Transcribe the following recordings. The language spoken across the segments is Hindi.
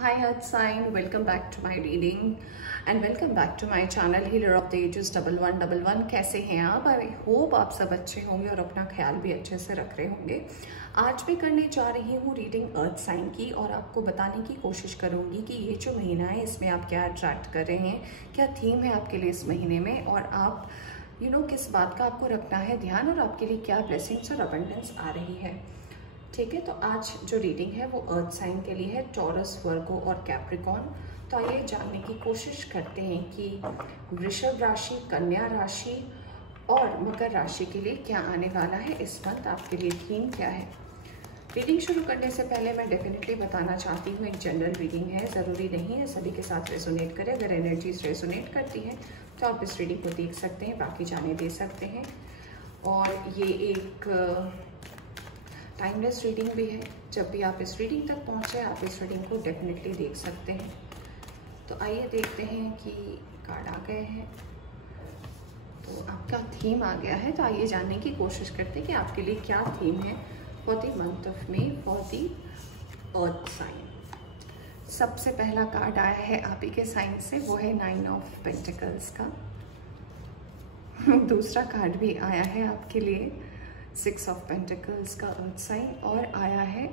Hi Earth sign, welcome back to my reading and welcome back to my channel Healer of the Ages 1111। कैसे हैं आप? आई होप आप सब अच्छे होंगे और अपना ख्याल भी अच्छे से रख रहे होंगे। आज मैं करने जा रही हूँ रीडिंग अर्थ साइन की और आपको बताने की कोशिश करूँगी कि ये जो महीना है इसमें आप क्या अट्रैक्ट कर रहे हैं, क्या थीम है आपके लिए इस महीने में और आप किस बात का आपको रखना है ध्यान और आपके लिए क्या ब्लेसिंग्स और अबंडेंस आ रही है। ठीक है, तो आज जो रीडिंग है वो अर्थ साइन के लिए है, टॉरस, वर्गो और कैप्रिकॉर्न। तो आइए जानने की कोशिश करते हैं कि वृषभ राशि, कन्या राशि और मकर राशि के लिए क्या आने वाला है इस मंथ, आपके लिए थीम क्या है। रीडिंग शुरू करने से पहले मैं डेफिनेटली बताना चाहती हूँ, एक जनरल रीडिंग है, ज़रूरी नहीं है सभी के साथ रेजोनेट करे। अगर एनर्जीज रेजोनेट करती हैं तो आप इस रीडिंग को देख सकते हैं, बाकी जाने दे सकते हैं। और ये एक टाइमलेस रीडिंग भी है, जब भी आप इस रीडिंग तक पहुँचे आप इस रीडिंग को डेफिनेटली देख सकते हैं। तो आइए देखते हैं कि कार्ड आ गए हैं, तो आपका थीम आ गया है। तो आइए जानने की कोशिश करते हैं कि आपके लिए क्या थीम है for the month of May for the earth sign. सबसे पहला कार्ड आया है आप ही के साइन से, वो है 9 ऑफ पेंटिकल्स का। दूसरा कार्ड भी आया है आपके लिए 6 ऑफ पेंटिकल्स का अर्थ साइन और आया है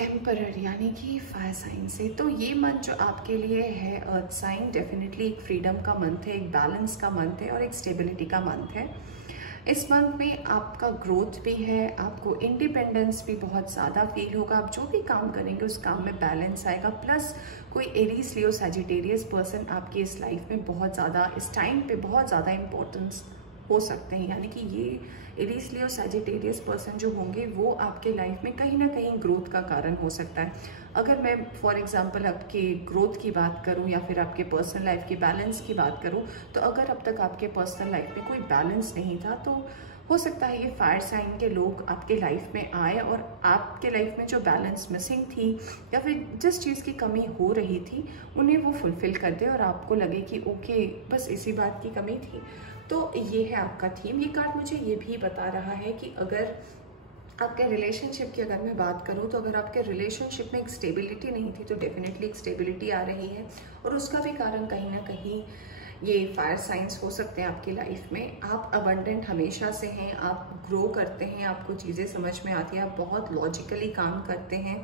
एम्परर यानी कि फायर साइन से। तो ये मंथ जो आपके लिए है अर्थ साइन, डेफिनेटली एक फ्रीडम का मंथ है, एक बैलेंस का मंथ है और एक स्टेबिलिटी का मंथ है। इस मंथ में आपका ग्रोथ भी है, आपको इंडिपेंडेंस भी बहुत ज़्यादा फील होगा। आप जो भी काम करेंगे उस काम में बैलेंस आएगा। प्लस कोई एरीज, लियो, सैजिटेरियस पर्सन आपकी इस लाइफ में बहुत ज़्यादा इस टाइम पे बहुत ज़्यादा इम्पोर्टेंस हो सकते हैं, यानी कि ये एरीज, लियो, सैजिटेरियस पर्सन जो होंगे वो आपके लाइफ में कहीं ना कहीं ग्रोथ का कारण हो सकता है। अगर मैं फॉर एग्जांपल आपके ग्रोथ की बात करूं या फिर आपके पर्सनल लाइफ की बैलेंस की बात करूं, तो अगर अब तक आपके पर्सनल लाइफ में कोई बैलेंस नहीं था तो हो सकता है ये फायर साइन के लोग आपके लाइफ में आए और आपके लाइफ में जो बैलेंस मिसिंग थी या फिर जिस चीज़ की कमी हो रही थी उन्हें वो फुलफिल कर दे और आपको लगे कि ओके बस इसी बात की कमी थी। तो ये है आपका थीम। ये कार्ड मुझे ये भी बता रहा है कि अगर आपके रिलेशनशिप की अगर मैं बात करूं तो अगर आपके रिलेशनशिप में एक स्टेबिलिटी नहीं थी तो डेफिनेटली एक स्टेबिलिटी आ रही है और उसका भी कारण कहीं ना कहीं ये फायर साइंस हो सकते हैं आपकी लाइफ में। आप अबंडेंट हमेशा से हैं, आप ग्रो करते हैं, आपको चीज़ें समझ में आती हैं, आप बहुत लॉजिकली काम करते हैं,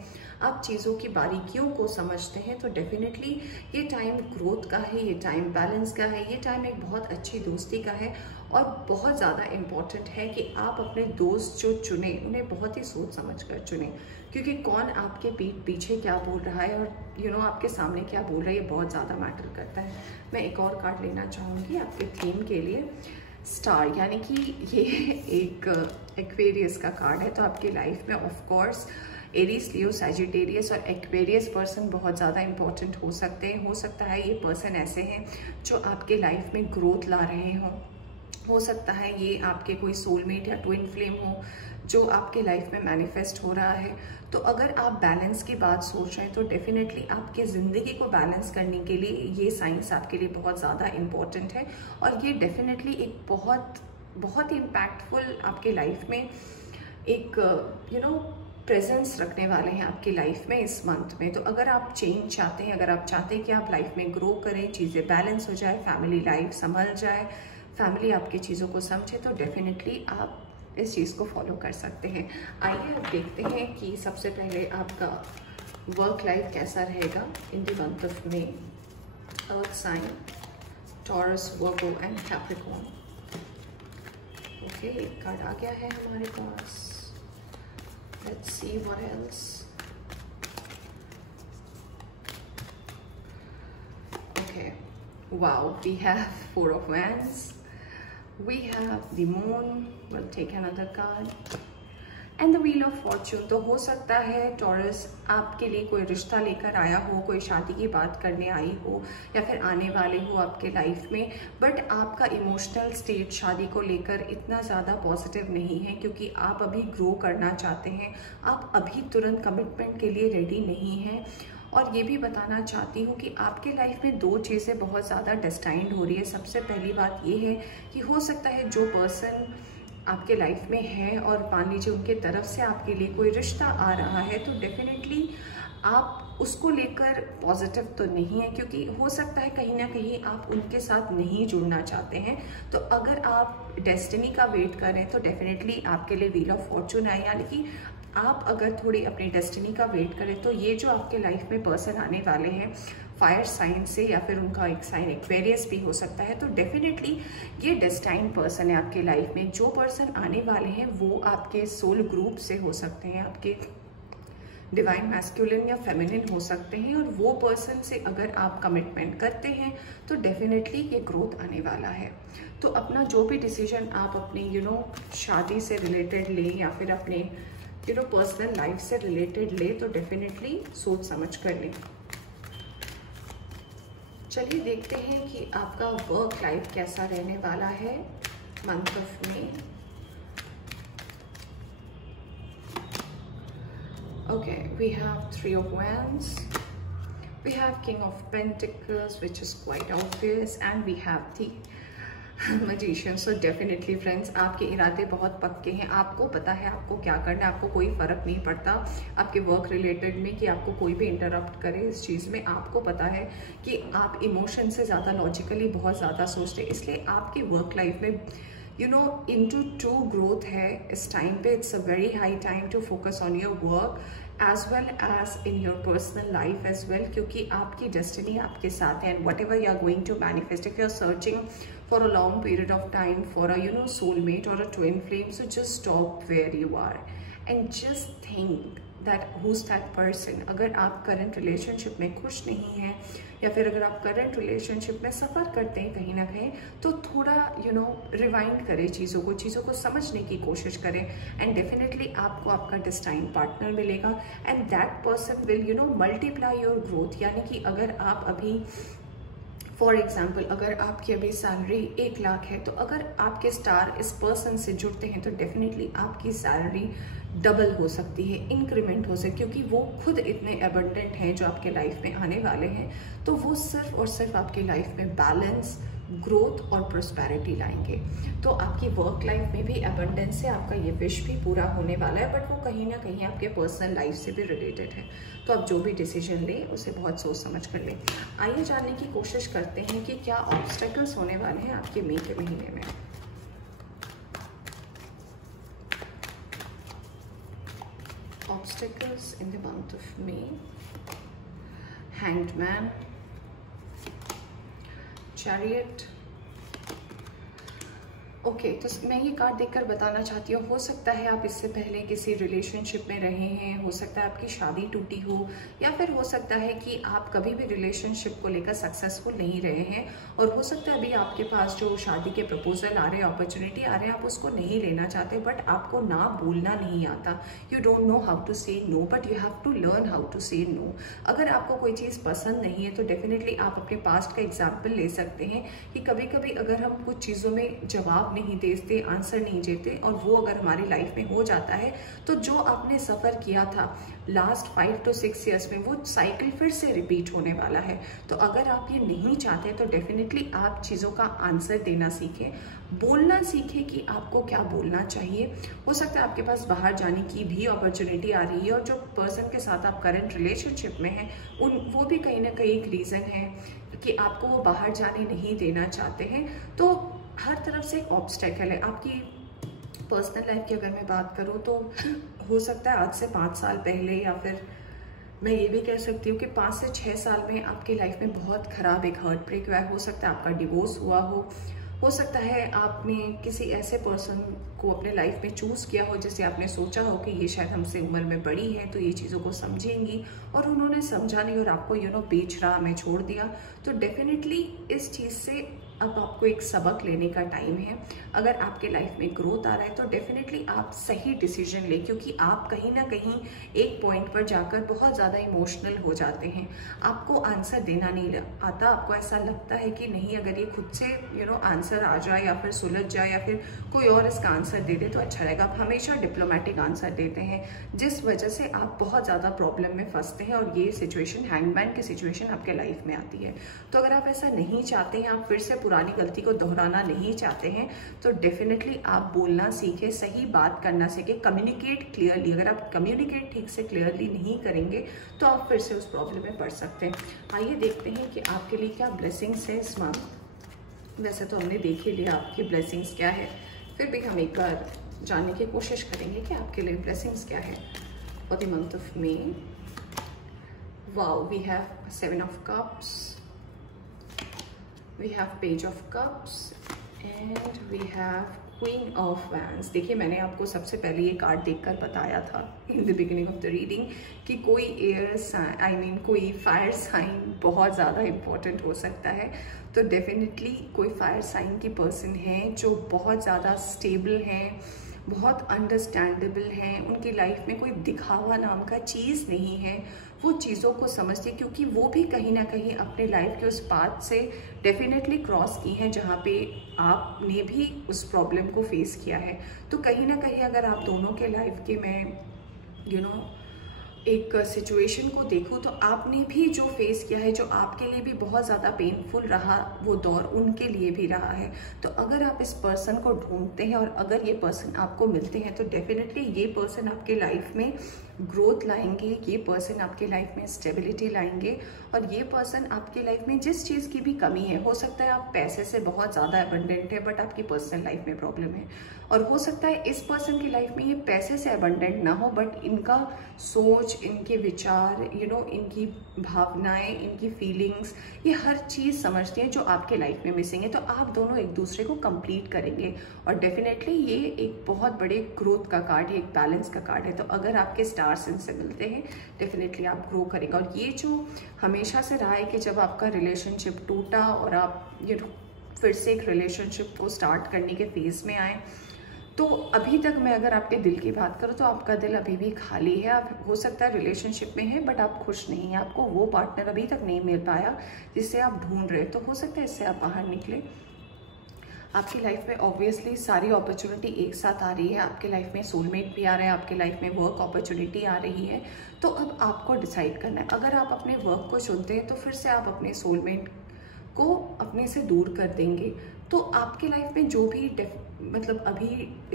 आप चीज़ों की बारीकियों को समझते हैं। तो डेफिनेटली ये टाइम ग्रोथ का है, ये टाइम बैलेंस का है, ये टाइम एक बहुत अच्छी दोस्ती का है और बहुत ज़्यादा इम्पॉर्टेंट है कि आप अपने दोस्त जो चुने उन्हें बहुत ही सोच समझ कर चुने, क्योंकि कौन आपके पीठ पीछे क्या बोल रहा है और आपके सामने क्या बोल रहा है ये बहुत ज़्यादा मैटर करता है। मैं एक और कार्ड लेना चाहूँगी आपके थीम के लिए, स्टार, यानी कि ये एक एक्वेरियस का कार्ड है। तो आपकी लाइफ में of course Aries, Leo, Sagittarius और एक्वेरियस पर्सन बहुत ज़्यादा इंपॉर्टेंट हो सकते हैं। हो सकता है ये पर्सन ऐसे हैं जो आपके लाइफ में ग्रोथ ला रहे हों, हो सकता है ये आपके कोई सोलमेट या ट्विन फ्लेम हो जो आपके लाइफ में मैनिफेस्ट हो रहा है। तो अगर आप बैलेंस की बात सोच रहे हैं तो डेफिनेटली आपके ज़िंदगी को बैलेंस करने के लिए ये साइंस आपके लिए बहुत ज़्यादा इम्पॉर्टेंट है और ये डेफिनेटली एक बहुत बहुत इम्पैक्टफुल आपके लाइफ में एक प्रेजेंस रखने वाले हैं आपकी लाइफ में इस मंथ में। तो अगर आप चेंज चाहते हैं, अगर आप चाहते हैं कि आप लाइफ में ग्रो करें, चीज़ें बैलेंस हो जाए, फैमिली लाइफ संभल जाए, फैमिली आपकी चीज़ों को समझे, तो डेफिनेटली आप इस चीज़ को फॉलो कर सकते हैं। आइए अब देखते हैं कि सबसे पहले आपका वर्क लाइफ कैसा रहेगा in the month of May. Earth sign, Taurus, Virgo and Capricorn. Okay, एक कार्ड आ गया है हमारे पास। Let's see what else. Okay, wow, we have 4 of wands, we have the moon, we'll take another card, and the wheel of fortune। तो हो सकता है टॉरस आपके लिए कोई रिश्ता लेकर आया हो, कोई शादी की बात करने आई हो या फिर आने वाले हो आपके लाइफ में, बट आपका इमोशनल स्टेट शादी को लेकर इतना ज़्यादा पॉजिटिव नहीं है क्योंकि आप अभी ग्रो करना चाहते हैं, आप अभी तुरंत कमिटमेंट के लिए रेडी नहीं हैं। और ये भी बताना चाहती हूँ कि आपके लाइफ में 2 चीज़ें बहुत ज़्यादा डेस्टाइंड हो रही है। सबसे पहली बात ये है कि हो सकता है जो पर्सन आपके लाइफ में है और मान लीजिए उनके तरफ से आपके लिए कोई रिश्ता आ रहा है, तो डेफिनेटली आप उसको लेकर पॉजिटिव तो नहीं है, क्योंकि हो सकता है कहीं ना कहीं आप उनके साथ नहीं जुड़ना चाहते हैं। तो अगर आप डेस्टिनी का वेट करें तो डेफिनेटली आपके लिए व्हील ऑफ फॉर्चून है, यानी कि आप अगर थोड़ी अपनी डेस्टिनी का वेट करें तो ये जो आपके लाइफ में पर्सन आने वाले हैं फायर साइन से, या फिर उनका एक साइन एक्वेरियस भी हो सकता है, तो डेफिनेटली ये डेस्टाइन पर्सन है आपके लाइफ में। जो पर्सन आने वाले हैं वो आपके सोल ग्रुप से हो सकते हैं, आपके डिवाइन मैस्कुलिन या फेमिनिन हो सकते हैं, और वो पर्सन से अगर आप कमिटमेंट करते हैं तो डेफिनेटली ये ग्रोथ आने वाला है। तो अपना जो भी डिसीजन आप अपनी शादी से रिलेटेड लें या फिर अपने पर्सनल लाइफ से रिलेटेड ले, तो डेफिनेटली सोच समझ कर लें। चलिए देखते हैं कि आपका वर्क लाइफ कैसा रहने वाला है month of may. Okay, we have 3 of Wands, we have King of Pentacles, which is quite obvious, and we have the Magician. So definitely friends, आपके इरादे बहुत पक्के हैं, आपको पता है आपको क्या करना है, आपको कोई फर्क नहीं पड़ता आपके वर्क रिलेटेड में कि आपको कोई भी इंटरप्ट करे इस चीज़ में। आपको पता है कि आप इमोशन से ज़्यादा लॉजिकली बहुत ज़्यादा सोचते हैं, इसलिए आपकी वर्क लाइफ में into true growth है इस टाइम पे। It's a very high time to focus on your work as well as in your personal life as well, क्योंकि आपकी डेस्टिनी आपके साथ है। And whatever you are going to manifest, if you are searching for a long period of time for a soulmate or a twin flame, so just stop where you are and just think that who's that person। अगर आप करंट रिलेशनशिप में खुश नहीं हैं या फिर अगर आप करंट रिलेशनशिप में सफ़र करते हैं कहीं ना कहीं, तो थोड़ा रिवाइंड करें चीज़ों को समझने की कोशिश करें, एंड डेफिनेटली आपको आपका डेस्टाइन पार्टनर मिलेगा, and that person will multiply your growth. यानी कि अगर आप अभी फॉर एग्जाम्पल अगर आपकी अभी सैलरी 1 लाख है, तो अगर आपके स्टार इस पर्सन से जुड़ते हैं तो डेफिनेटली आपकी सैलरी डबल हो सकती है, इंक्रीमेंट हो सकती है, क्योंकि वो खुद इतने एबंडेंट हैं जो आपके लाइफ में आने वाले हैं। तो वो सिर्फ और सिर्फ आपकी लाइफ में बैलेंस, ग्रोथ और प्रोस्पेरिटी लाएंगे। तो आपकी वर्क लाइफ में भी एबंडेंस है, आपका ये विश भी पूरा होने वाला है, बट वो कहीं ना कहीं आपके पर्सनल लाइफ से भी रिलेटेड है। तो आप जो भी डिसीजन लें उसे बहुत सोच समझ कर लें। आइए जानने की कोशिश करते हैं कि क्या ऑब्स्टेकल्स होने वाले हैं आपके मई के महीने में। Obstacles in the month of May, Hanged Man, Chariot। Okay, तो मैं ये कार्ड देखकर बताना चाहती हूँ, हो सकता है आप इससे पहले किसी रिलेशनशिप में रहे हैं, हो सकता है आपकी शादी टूटी हो, या फिर हो सकता है कि आप कभी भी रिलेशनशिप को लेकर सक्सेसफुल नहीं रहे हैं, और हो सकता है अभी आपके पास जो शादी के प्रपोजल आ रहे हैं, अपॉर्चुनिटी आ रहे हैं, आप उसको नहीं लेना चाहते, बट आपको ना बोलना नहीं आता। You don't know how to say no, but you have to learn how to say no. अगर आपको कोई चीज़ पसंद नहीं है तो डेफिनेटली आप अपने पास्ट का एग्जाम्पल ले सकते हैं कि कभी कभी अगर हम कुछ चीज़ों में जवाब नहीं देते, आंसर नहीं देते, और वो अगर हमारी लाइफ में हो जाता है, तो जो आपने सफ़र किया था लास्ट 5 to 6 ईयर्स में, वो साइकिल फिर से रिपीट होने वाला है। तो अगर आप ये नहीं चाहते तो डेफिनेटली आप चीज़ों का आंसर देना सीखें, बोलना सीखें कि आपको क्या बोलना चाहिए। हो सकता है आपके पास बाहर जाने की भी अपॉर्चुनिटी आ रही है, और जो पर्सन के साथ आप करंट रिलेशनशिप में हैं वो भी कहीं ना कहीं एक रीज़न है कि आपको वो बाहर जाने नहीं देना चाहते हैं। तो हर तरफ से एक ऑब्स्टेकल है। आपकी पर्सनल लाइफ की अगर मैं बात करूँ तो हो सकता है आज से 5 साल पहले, या फिर मैं ये भी कह सकती हूँ कि 5 से 6 साल में आपकी लाइफ में बहुत ख़राब एक हार्ट ब्रेक हुआ है। हो सकता है आपका डिवोर्स हुआ हो सकता है आपने किसी ऐसे पर्सन को अपने लाइफ में चूज़ किया हो जिसे आपने सोचा हो कि ये शायद हमसे उम्र में बड़ी है तो ये चीज़ों को समझेंगी, और उन्होंने समझा नहीं और आपको बेच रहा में छोड़ दिया। तो डेफिनेटली इस चीज़ से अब आपको एक सबक लेने का टाइम है। अगर आपके लाइफ में ग्रोथ आ रहा है तो डेफिनेटली आप सही डिसीजन लें, क्योंकि आप कहीं ना कहीं एक पॉइंट पर जाकर बहुत ज़्यादा इमोशनल हो जाते हैं। आपको आंसर देना नहीं आता, आपको ऐसा लगता है कि नहीं, अगर ये खुद से आंसर आ जाए या फिर सुलझ जाए या फिर कोई और इसका आंसर दे दे तो अच्छा रहेगा। आप हमेशा डिप्लोमेटिक आंसर देते हैं, जिस वजह से आप बहुत ज़्यादा प्रॉब्लम में फंसते हैं, और ये सिचुएशन हैंगमैन की सिचुएशन आपके लाइफ में आती है। तो अगर आप ऐसा नहीं चाहते हैं, आप फिर से पुरानी गलती को दोहराना नहीं चाहते हैं तो डेफिनेटली आप बोलना सीखें, सही बात करना सीखें, कम्युनिकेट क्लियरली। अगर आप कम्युनिकेट ठीक से क्लियरली नहीं करेंगे तो आप फिर से उस प्रॉब्लम में पड़ सकते हैं। आइए देखते हैं कि आपके लिए क्या ब्लेसिंग्स है इस मंथ। वैसे तो हमने देख ही लिया आपकी ब्लेसिंग्स क्या है, फिर भी हम एक बार जानने की कोशिश करेंगे कि आपके लिए ब्लेसिंग्स क्या है for the month of May. Wow, we have 7 of Cups, we have Page of Cups and we have Queen of Wands। देखिए, मैंने आपको सबसे पहले ये कार्ड देखकर बताया था in the beginning of the reading कि कोई एयर साइन कोई फायर साइन बहुत ज़्यादा इम्पोर्टेंट हो सकता है। तो डेफिनेटली कोई फायर साइन की पर्सन है जो बहुत ज़्यादा स्टेबल हैं, बहुत अंडरस्टैंडेबल हैं, उनकी लाइफ में कोई दिखावा नाम का चीज़ नहीं है, वो चीज़ों को समझती है क्योंकि वो भी कहीं ना कहीं अपने लाइफ के उस पाथ से डेफिनेटली क्रॉस की हैं जहाँ पे आपने भी उस प्रॉब्लम को फेस किया है। तो कहीं ना कहीं अगर आप दोनों के लाइफ के मैं एक सिचुएशन को देखूं तो आपने भी जो फेस किया है, जो आपके लिए भी बहुत ज़्यादा पेनफुल रहा, वो दौर उनके लिए भी रहा है। तो अगर आप इस पर्सन को ढूंढते हैं और अगर ये पर्सन आपको मिलते हैं तो डेफिनेटली ये पर्सन आपके लाइफ में ग्रोथ लाएंगे, ये पर्सन आपके लाइफ में स्टेबिलिटी लाएंगे और ये पर्सन आपकी लाइफ में जिस चीज़ की भी कमी है, हो सकता है आप पैसे से बहुत ज़्यादा अबंडेंट है बट आपकी पर्सनल लाइफ में प्रॉब्लम है, और हो सकता है इस पर्सन की लाइफ में ये पैसे से अबंडेंट ना हो बट इनका सोच, इनके विचार, इनकी भावनाएं, इनकी फीलिंग्स, ये हर चीज़ समझती हैं जो आपके लाइफ में मिसिंग है। तो आप दोनों एक दूसरे को कंप्लीट करेंगे और डेफिनेटली ये एक बहुत बड़े ग्रोथ का कार्ड है, एक बैलेंस का कार्ड है। तो अगर आपके स्टार्स इनसे मिलते हैं डेफिनेटली आप ग्रो करेंगे। और ये जो हमेशा से रहा है कि जब आपका रिलेशनशिप टूटा और आप फिर से एक रिलेशनशिप को स्टार्ट करने के फेज में आए, तो अभी तक मैं अगर आपके दिल की बात करूँ तो आपका दिल अभी भी खाली है। आप हो सकता है रिलेशनशिप में है बट आप खुश नहीं हैं, आपको वो पार्टनर अभी तक नहीं मिल पाया जिससे आप ढूंढ रहे। तो हो सकता है इससे आप बाहर निकले। आपकी लाइफ में ऑब्वियसली सारी अपॉर्चुनिटी एक साथ आ रही है, आपके लाइफ में सोलमेट भी आ रहा है, आपके लाइफ में वर्क अपॉर्चुनिटी आ रही है। तो अब आपको डिसाइड करना है, अगर आप अपने वर्क को चुनते हैं तो फिर से आप अपने सोलमेट को अपने से दूर कर देंगे। तो आपकी लाइफ में जो भी अभी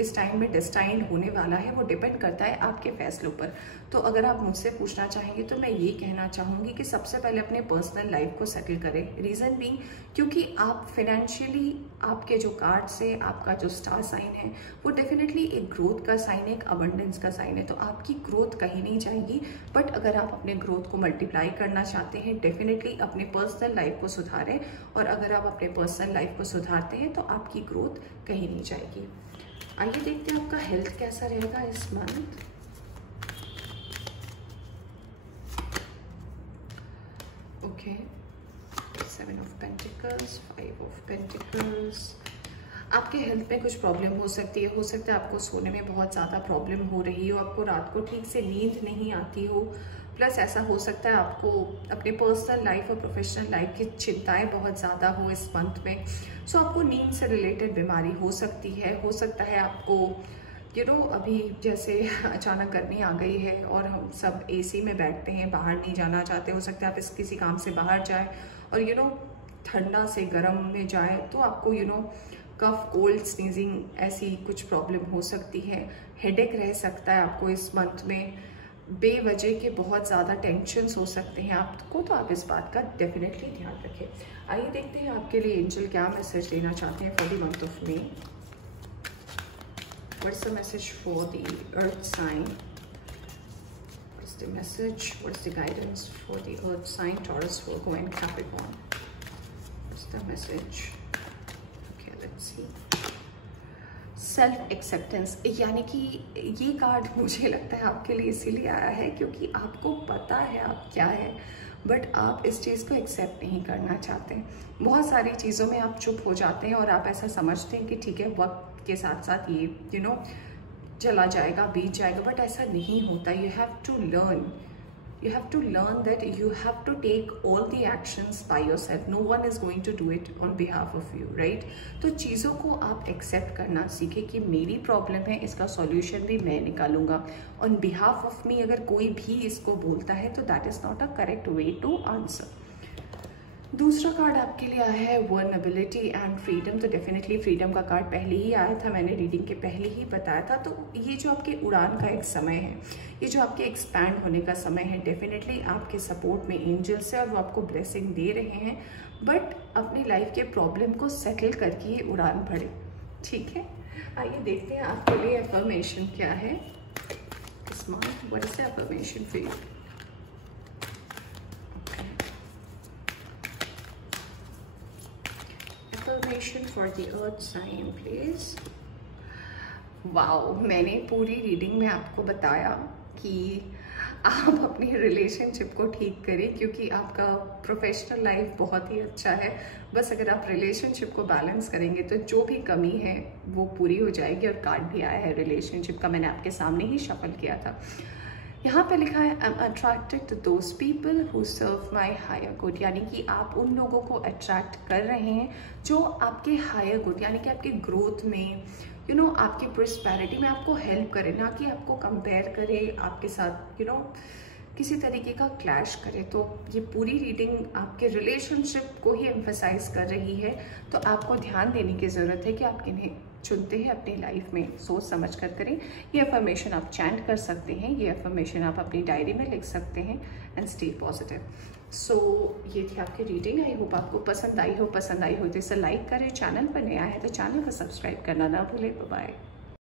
इस टाइम में डेस्टाइंड होने वाला है वो डिपेंड करता है आपके फैसलों पर। तो अगर आप मुझसे पूछना चाहेंगे तो मैं ये कहना चाहूँगी कि सबसे पहले अपने पर्सनल लाइफ को सेटल करें। रीज़न बीइंग क्योंकि आप फिनेंशियली, आपके जो कार्ड से आपका जो स्टार साइन है वो डेफिनेटली एक ग्रोथ का साइन है, एक अबंडेंस का साइन है। तो आपकी ग्रोथ कहीं नहीं जाएगी बट अगर आप अपने ग्रोथ को मल्टीप्लाई करना चाहते हैं डेफिनेटली अपने पर्सनल लाइफ को सुधारें, और अगर आप अपने पर्सनल लाइफ को सुधारते हैं तो आपकी ग्रोथ कहीं नहीं जाएगी। आइए देखते हैं आपका हेल्थ कैसा रहेगा इस month. Okay, 7 of Pentacles, 5 of Pentacles। आपके हेल्थ में कुछ प्रॉब्लम हो सकती है, आपको सोने में बहुत ज़्यादा प्रॉब्लम हो रही हो, आपको रात को ठीक से नींद नहीं आती हो, प्लस ऐसा हो सकता है आपको अपने पर्सनल लाइफ और प्रोफेशनल लाइफ की चिंताएं बहुत ज़्यादा हो इस मंथ में। सो आपको नींद से रिलेटेड बीमारी हो सकती है। हो सकता है आपको अभी जैसे अचानक गर्मी आ गई है और हम सब एसी में बैठते हैं, बाहर नहीं जाना चाहते, हो सकता है आप किसी काम से बाहर जाए और ठंडा से गर्म में जाए तो आपको कफ, कोल्ड, स्नीजिंग ऐसी कुछ प्रॉब्लम हो सकती है। हेडेक रह सकता है आपको इस मंथ में, बेवजह के बहुत ज़्यादा टेंशन्स हो सकते हैं आपको, तो आप इस बात का डेफिनेटली ध्यान रखें। आइए देखते हैं आपके लिए एंजल क्या मैसेज देना चाहते हैं for the month of May. What's the message for the earth sign? What's the message? What's the guidance for the earth sign, Taurus, Virgo and Capricorn? What's the message? Okay, let's see. Self acceptance, यानी कि ये कार्ड मुझे लगता है आपके लिए इसीलिए आया है क्योंकि आपको पता है आप क्या है बट आप इस चीज़ को एक्सेप्ट नहीं करना चाहते। बहुत सारी चीज़ों में आप चुप हो जाते हैं और आप ऐसा समझते हैं कि ठीक है वक्त के साथ साथ ये चला जाएगा, बीत जाएगा, बट ऐसा नहीं होता। You have to learn that you have to take all the actions by yourself. No one is going to do it on behalf of you, right? तो चीज़ों को आप एक्सेप्ट करना सीखें कि मेरी प्रॉब्लम है, इसका सॉल्यूशन भी मैं निकालूंगा। ऑन बिहाफ ऑफ मी अगर कोई भी इसको बोलता है तो that is not a correct way to answer. दूसरा कार्ड आपके लिए आया है वर्नेबिलिटी एंड फ्रीडम। तो डेफिनेटली फ्रीडम का कार्ड पहले ही आया था, मैंने रीडिंग के पहले ही बताया था। तो ये जो आपके उड़ान का एक समय है, ये जो आपके एक्सपैंड होने का समय है, डेफिनेटली आपके सपोर्ट में एंजल्स है और वो आपको ब्लेसिंग दे रहे हैं। बट अपनी लाइफ के प्रॉब्लम को सेटल करके ये उड़ान भरे, ठीक है। आइए देखते हैं आपके लिए अफर्मेशन क्या है इस month. What is the affirmation for you? Affirmation for the earth sign please. Wow, मैंने पूरी रीडिंग में आपको बताया कि आप अपनी रिलेशनशिप को ठीक करें, क्योंकि आपका प्रोफेशनल लाइफ बहुत ही अच्छा है। बस अगर आप रिलेशनशिप को बैलेंस करेंगे तो जो भी कमी है वो पूरी हो जाएगी। और कार्ड भी आया है रिलेशनशिप का, मैंने आपके सामने ही शफल किया था। यहाँ पे लिखा है I am attracted to those people who serve my higher good, यानी कि आप उन लोगों को अट्रैक्ट कर रहे हैं जो आपके हायर गुड, यानी कि आपके ग्रोथ में, आपकी प्रोस्पेरिटी में आपको हेल्प करे, ना कि आपको कंपेयर करे, आपके साथ किसी तरीके का क्लैश करे। तो ये पूरी रीडिंग आपके रिलेशनशिप को ही एम्फसाइज कर रही है। तो आपको ध्यान देने की ज़रूरत है कि आप किन्हें चुनते हैं अपनी लाइफ में, सोच समझ कर करें। ये अफर्मेशन आप चैंट कर सकते हैं, ये अफर्मेशन आप अपनी डायरी में लिख सकते हैं एंड स्टे पॉजिटिव। सो ये थी आपकी रीडिंग। आई होप आपको पसंद आई हो तो इसे लाइक करें, चैनल पर नया है तो चैनल को सब्सक्राइब करना ना भूलें। Bye bye.